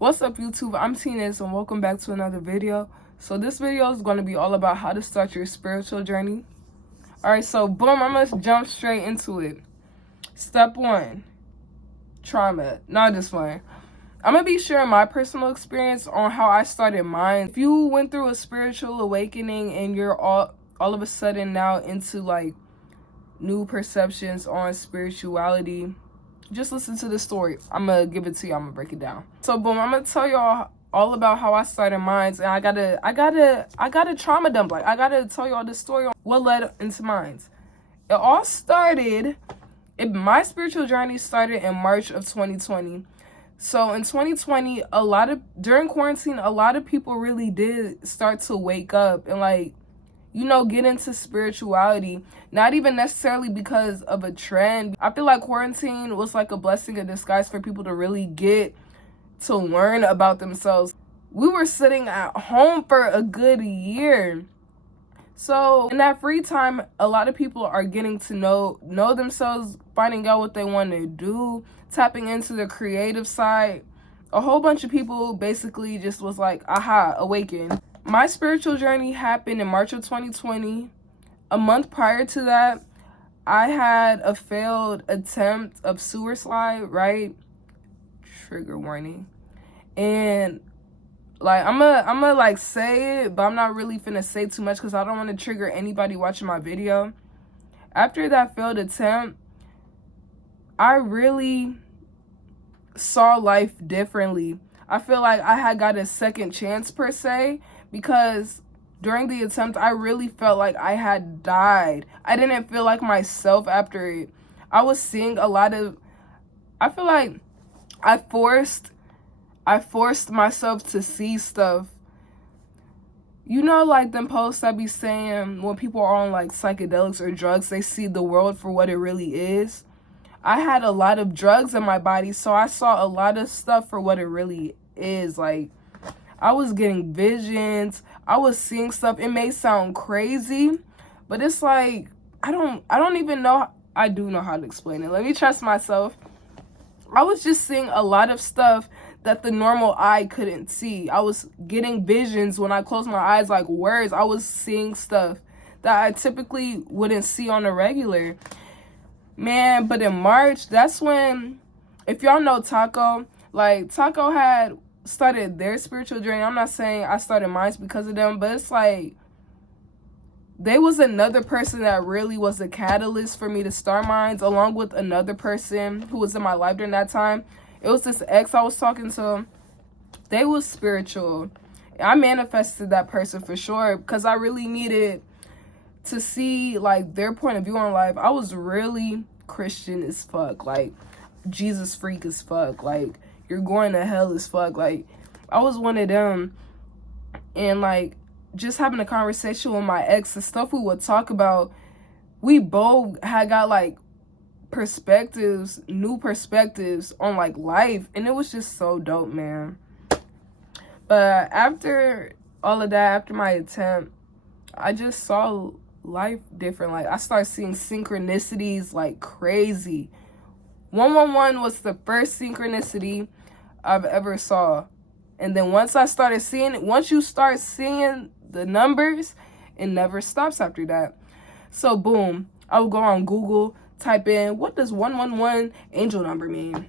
What's up, YouTube? I'm Tines and welcome back to another video. So this video is going to be all about how to start your spiritual journey. Alright, so boom, I'm going to jump straight into it. Step 1, trauma. Not just one. I'm going to be sharing my personal experience on how I started mine. If you went through a spiritual awakening and you're all of a sudden now into like new perceptions on spirituality, just listen to this story. I'm gonna give it to you. I'm gonna break it down. So boom, I'm gonna tell y'all all about how I started mine, and I gotta trauma dump. Like I gotta tell y'all this story on what led into mine. It all started. My spiritual journey started in March of 2020. So in 2020, during quarantine, a lot of people really did start to wake up and like, get into spirituality. Not even necessarily because of a trend. I feel like quarantine was like a blessing in disguise for people to really get to learn about themselves. We were sitting at home for a good year. So in that free time, a lot of people are getting to know themselves, finding out what they want to do, tapping into the creative side. A whole bunch of people basically just was like, aha, awaken. My spiritual journey happened in March of 2020. A month prior to that, I had a failed attempt of suicide, right? Trigger warning. And like I'm gonna like say it, but I'm not really finna say too much because I don't want to trigger anybody watching my video. After that failed attempt, I really saw life differently. I feel like I had got a second chance per se, because during the attempt, I really felt like I had died. I didn't feel like myself after it. I was seeing a lot of, I feel like I forced myself to see stuff. Like them posts I be saying when people are on like psychedelics or drugs, they see the world for what it really is. I had a lot of drugs in my body, so I saw a lot of stuff for what it really is. Like, I was getting visions. I was seeing stuff. It may sound crazy, but it's like, I don't even know. I do know how to explain it. Let me trust myself. I was just seeing a lot of stuff that the normal eye couldn't see. I was getting visions when I closed my eyes, like words. I was seeing stuff that I typically wouldn't see on a regular. Man, but in March, that's when, if y'all know Taco, like Taco had started their spiritual journey. I'm not saying I started mine because of them, but it's like they was another person that really was a catalyst for me to start mine, along with another person who was in my life during that time. It was this ex I was talking to. They was spiritual. I manifested that person for sure because I really needed to see like their point of view on life. I was really Christian as fuck, like Jesus freak as fuck, like you're going to hell as fuck. Like I was one of them, and like just having a conversation with my ex, the stuff we would talk about, we both had got like new perspectives on like life, and it was just so dope, man. But after all of that, after my attempt, I just saw life different. Like I started seeing synchronicities like crazy. 111 was the first synchronicity I've ever saw. And then once you start seeing the numbers, it never stops after that. So boom, I would go on Google, type in, what does 111 angel number mean?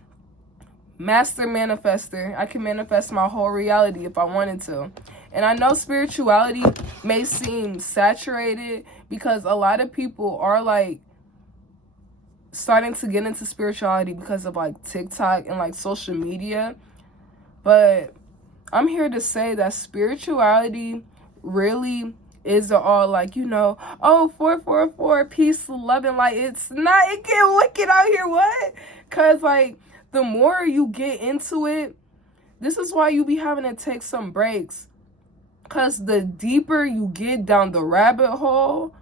Master manifester. I can manifest my whole reality if I wanted to. And I know spirituality may seem saturated because a lot of people are like starting to get into spirituality because of like TikTok and like social media. But I'm here to say that spirituality really is all like, 444, peace, love, and light. It's not, it get wicked out here, what? Because like the more you get into it, this is why you be having to take some breaks. Because the deeper you get down the rabbit hole,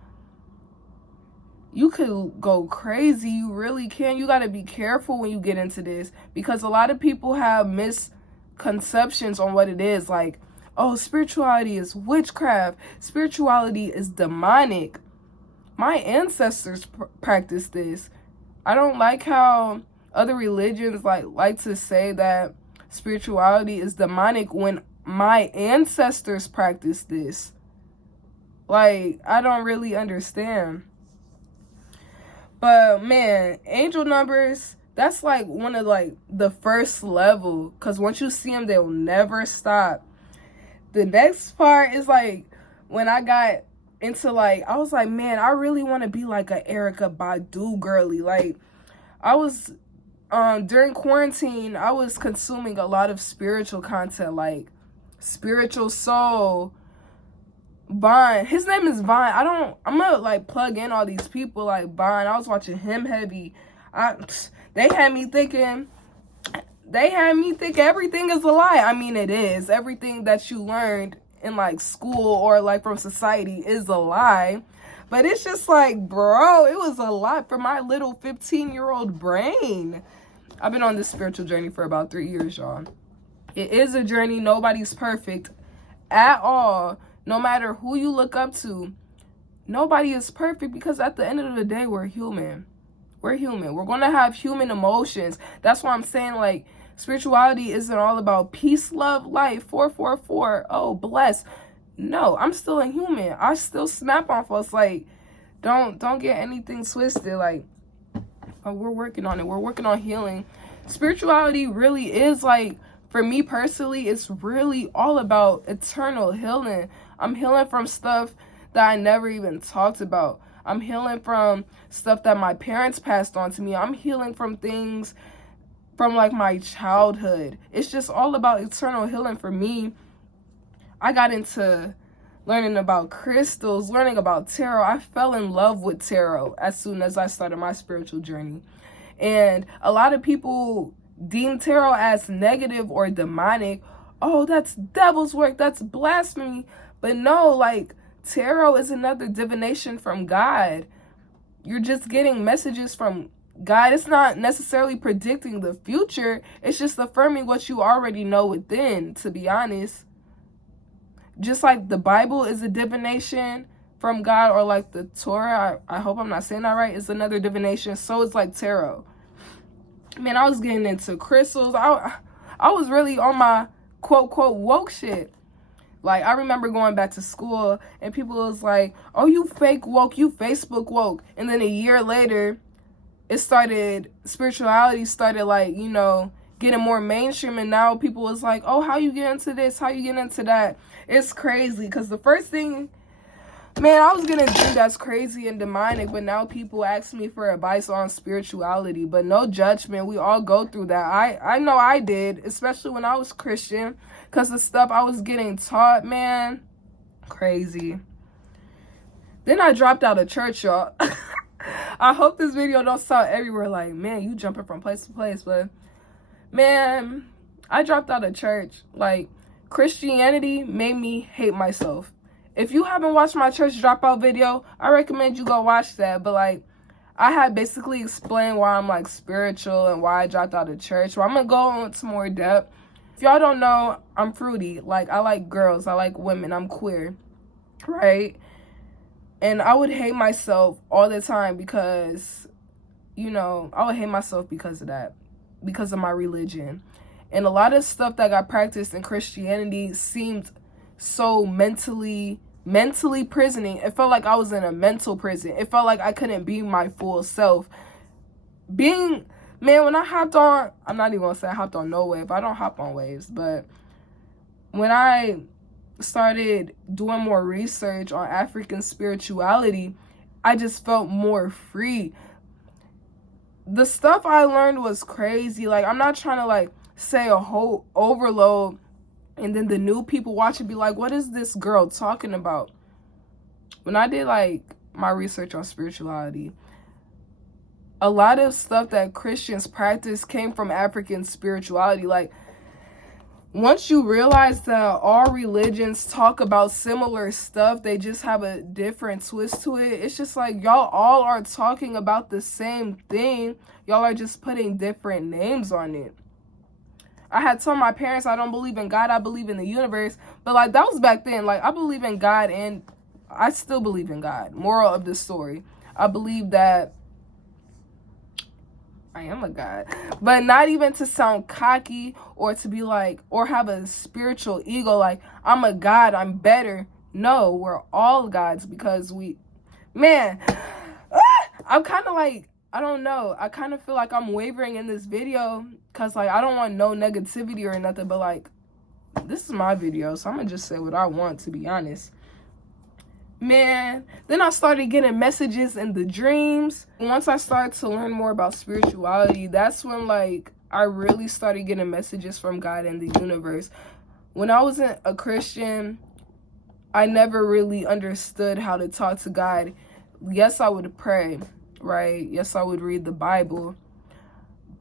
you could go crazy. You really can. You got to be careful when you get into this, because a lot of people have misconceptions on what it is. Like, oh, spirituality is witchcraft. Spirituality is demonic. My ancestors practiced this. I don't like how other religions like to say that spirituality is demonic when my ancestors practiced this. Like, I don't really understand. But man, angel numbers, that's like one of like the first level, because once you see them, they'll never stop. The next part is like when I got into like, I was like, man, I really want to be like a Erykah Badu girly. Like, I was during quarantine, I was consuming a lot of spiritual content, like Spiritual Soul, Vine. His name is Vine. I'm gonna like plug in all these people like Vine. I was watching him heavy. They had me thinking everything is a lie. I mean, it is. Everything that you learned in like school or like from society is a lie. But it's just like, bro, it was a lot for my little 15-year-old brain. I've been on this spiritual journey for about 3 years, y'all. It is a journey. Nobody's perfect at all. No matter who you look up to, nobody is perfect, because at the end of the day, we're human. We're human. We're going to have human emotions. That's why I'm saying, like, spirituality isn't all about peace, love, life, 444, oh, bless. No, I'm still a human. I still snap on folks. Like, don't get anything twisted. Like, oh, we're working on it. We're working on healing. Spirituality really is, like, for me personally, it's really all about eternal healing. I'm healing from stuff that I never even talked about. I'm healing from stuff that my parents passed on to me. I'm healing from things from like my childhood. It's just all about eternal healing for me. I got into learning about crystals, learning about tarot. I fell in love with tarot as soon as I started my spiritual journey. And a lot of people deem tarot as negative or demonic. Oh, that's devil's work. That's blasphemy. But no, like, tarot is another divination from God. You're just getting messages from God. It's not necessarily predicting the future. It's just affirming what you already know within, to be honest. Just like the Bible is a divination from God, or like the Torah, I hope I'm not saying that right, it's another divination. So it's like tarot. Man, I was getting into crystals. I was really on my quote woke shit. Like, I remember going back to school and people was like, oh, you fake woke, you Facebook woke. And then a year later, spirituality started, like, you know, getting more mainstream. And now people was like, oh, how you get into this? How you get into that? It's crazy. Because the first thing, man, I was going to do that's crazy and demonic. But now people ask me for advice on spirituality. But no judgment. We all go through that. I know I did, especially when I was Christian. Because the stuff I was getting taught, man, crazy. Then I dropped out of church, y'all. I hope this video don't sound everywhere like, man, you jumping from place to place. But, man, I dropped out of church. Like, Christianity made me hate myself. If you haven't watched my church dropout video, I recommend you go watch that. But, like, I had basically explained why I'm, like, spiritual and why I dropped out of church. So I'm going to go into more depth. If y'all don't know, I'm fruity. Like, I like girls. I like women. I'm queer. Right? And I would hate myself all the time because, you know, I would hate myself because of that. Because of my religion. And a lot of stuff that got practiced in Christianity seemed so mentally prisoning. It felt like I was in a mental prison. It felt like I couldn't be my full self. Man, when I hopped on, I'm not even going to say I hopped on no wave. I don't hop on waves. But when I started doing more research on African spirituality, I just felt more free. The stuff I learned was crazy. Like, I'm not trying to, like, say a whole overload and then the new people watch and be like, what is this girl talking about? When I did, like, my research on spirituality, a lot of stuff that Christians practice came from African spirituality. Like, once you realize that all religions talk about similar stuff, they just have a different twist to it. It's just like, y'all all are talking about the same thing. Y'all are just putting different names on it. I had told my parents I don't believe in God, I believe in the universe. But, like, that was back then. Like, I believe in God and I still believe in God. Moral of the story, I believe that I am a god. But not even to sound cocky or to be like, or have a spiritual ego like, I'm a god, I'm better. No, we're all gods because man, I'm kind of like, I don't know. I kind of feel like I'm wavering in this video because, like, I don't want no negativity or nothing, but, like, this is my video, so I'm going to just say what I want, to be honest. Man, then I started getting messages in the dreams. Once I started to learn more about spirituality, that's when, like, I really started getting messages from God and the universe. When I wasn't a Christian, I never really understood how to talk to God. Yes, I would pray, right? Yes, I would read the Bible.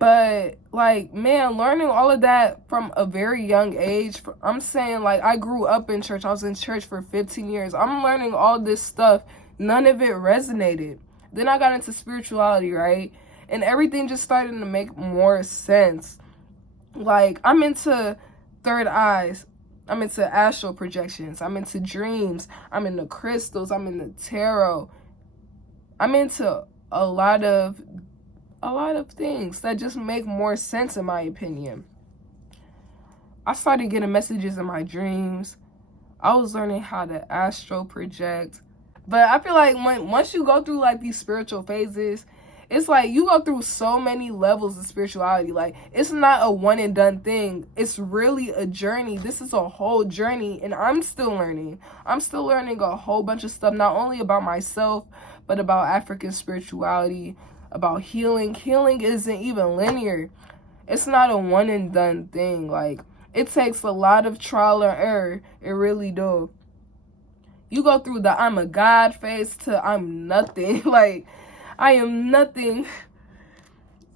But, like, man, learning all of that from a very young age, I'm saying, like, I grew up in church. I was in church for 15 years. I'm learning all this stuff. None of it resonated. Then I got into spirituality, right? And everything just started to make more sense. Like, I'm into third eyes. I'm into astral projections. I'm into dreams. I'm into crystals. I'm into tarot. I'm into a lot of things that just make more sense in my opinion. I started getting messages in my dreams. I was learning how to astral project. But I feel like once you go through like these spiritual phases, it's like you go through so many levels of spirituality. Like, it's not a one and done thing. It's really a journey. This is a whole journey, and I'm still learning. I'm still learning a whole bunch of stuff, not only about myself, but about African spirituality, about healing. Healing isn't even linear. It's not a one and done thing. Like, it takes a lot of trial and error. It really do. You go through the I'm a god phase to I'm nothing. Like, I am nothing.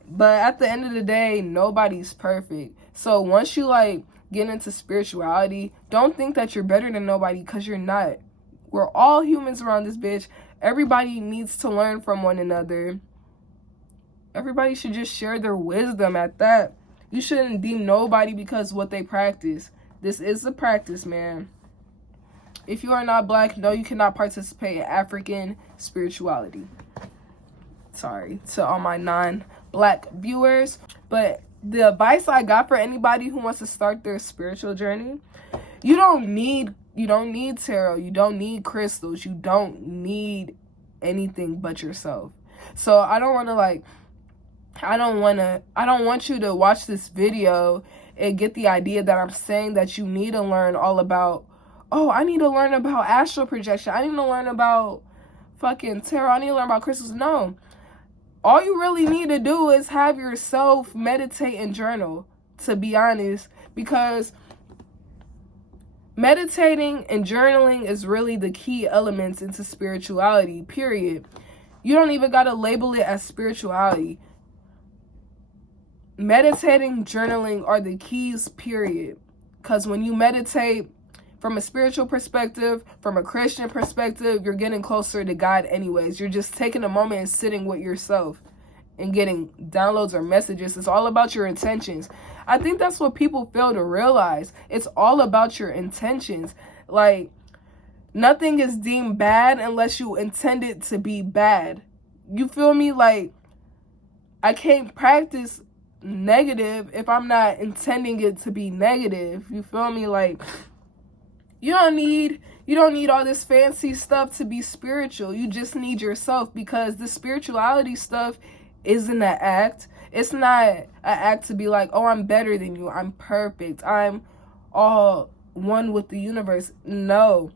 But at the end of the day, nobody's perfect. So once you like get into spirituality, don't think that you're better than nobody, because you're not. We're all humans around this bitch. Everybody needs to learn from one another. Everybody should just share their wisdom at that. You shouldn't deem nobody because what they practice. This is a practice, man. If you are not black, no, you cannot participate in African spirituality. Sorry to all my non-black viewers. But the advice I got for anybody who wants to start their spiritual journey, you don't need tarot. You don't need crystals. You don't need anything but yourself. So I don't want you to watch this video and get the idea that I'm saying that you need to learn all about, oh, I need to learn about astral projection. I need to learn about fucking tarot. I need to learn about crystals. No. All you really need to do is have yourself meditate and journal, to be honest, because meditating and journaling is really the key elements into spirituality, period. You don't even got to label it as spirituality. Meditating, journaling are the keys, period. Because when you meditate from a spiritual perspective, from a Christian perspective, you're getting closer to God anyways. You're just taking a moment and sitting with yourself and getting downloads or messages. It's all about your intentions. I think that's what people fail to realize. It's all about your intentions. Like, nothing is deemed bad unless you intend it to be bad. You feel me? Like, I can't practice negative if I'm not intending it to be negative. You feel me? Like, you don't need all this fancy stuff to be spiritual. You just need yourself, because the spirituality stuff isn't an act. It's not an act to be like, oh, I'm better than you. I'm perfect. I'm all one with the universe. No.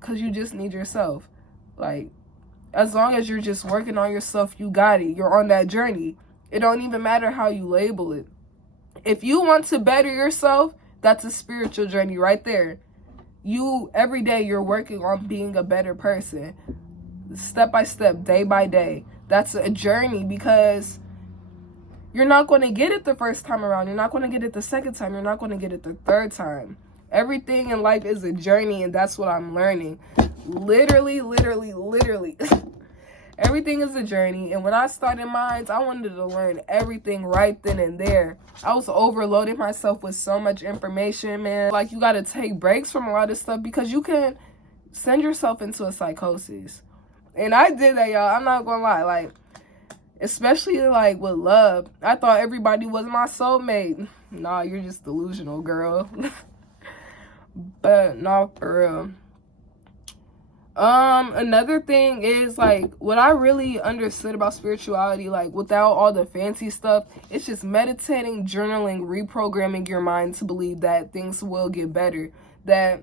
Because you just need yourself. Like, as long as you're just working on yourself, you got it. You're on that journey. It don't even matter how you label it. If you want to better yourself, that's a spiritual journey right there. Every day you're working on being a better person. Step by step, day by day. That's a journey, because you're not going to get it the first time around. You're not going to get it the second time. You're not going to get it the third time. Everything in life is a journey, and that's what I'm learning. Literally. Everything is a journey. And when I started Minds, I wanted to learn everything right then and there. I was overloading myself with so much information, man. Like, you got to take breaks from a lot of stuff, because you can send yourself into a psychosis. And I did that, y'all. I'm not going to lie. Like, especially like with love. I thought everybody was my soulmate. Nah, you're just delusional, girl. But no, for real. Another thing is, like, what I really understood about spirituality, like, without all the fancy stuff, it's just meditating, journaling, reprogramming your mind to believe that things will get better. That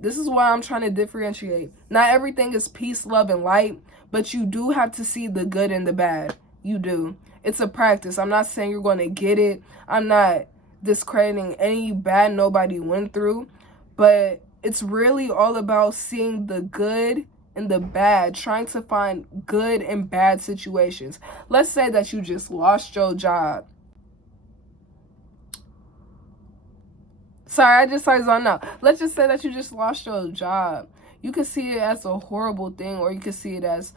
this is why I'm trying to differentiate. Not everything is peace, love, and light, but you do have to see the good and the bad. You do. It's a practice. I'm not saying you're going to get it. I'm not discrediting any bad nobody went through, but it's really all about seeing the good and the bad, trying to find good and bad situations. Let's say that you just lost your job. Sorry, I just started zoning out. Let's just say that you just lost your job. You can see it as a horrible thing, or you can see it as,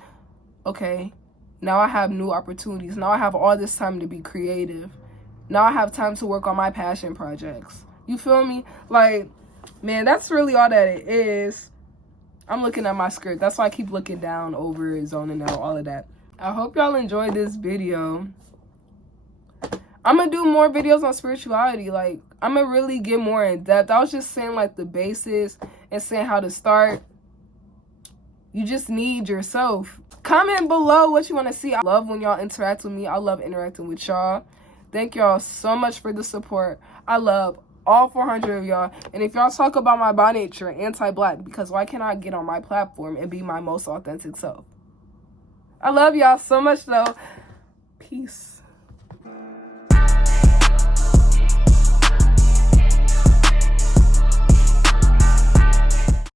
okay, now I have new opportunities. Now I have all this time to be creative. Now I have time to work on my passion projects. You feel me? Like, man, that's really all that it is. I'm looking at my script. That's why I keep looking down, over, zoning out, all of that. I hope y'all enjoyed this video. I'm going to do more videos on spirituality. Like, I'm going to really get more in depth. I was just saying, like, the basis and saying how to start. You just need yourself. Comment below what you want to see. I love when y'all interact with me. I love interacting with y'all. Thank y'all so much for the support. I love all 400 of y'all. And if y'all talk about my by nature, anti-black, because why can't I get on my platform and be my most authentic self? I love y'all so much, though. Peace.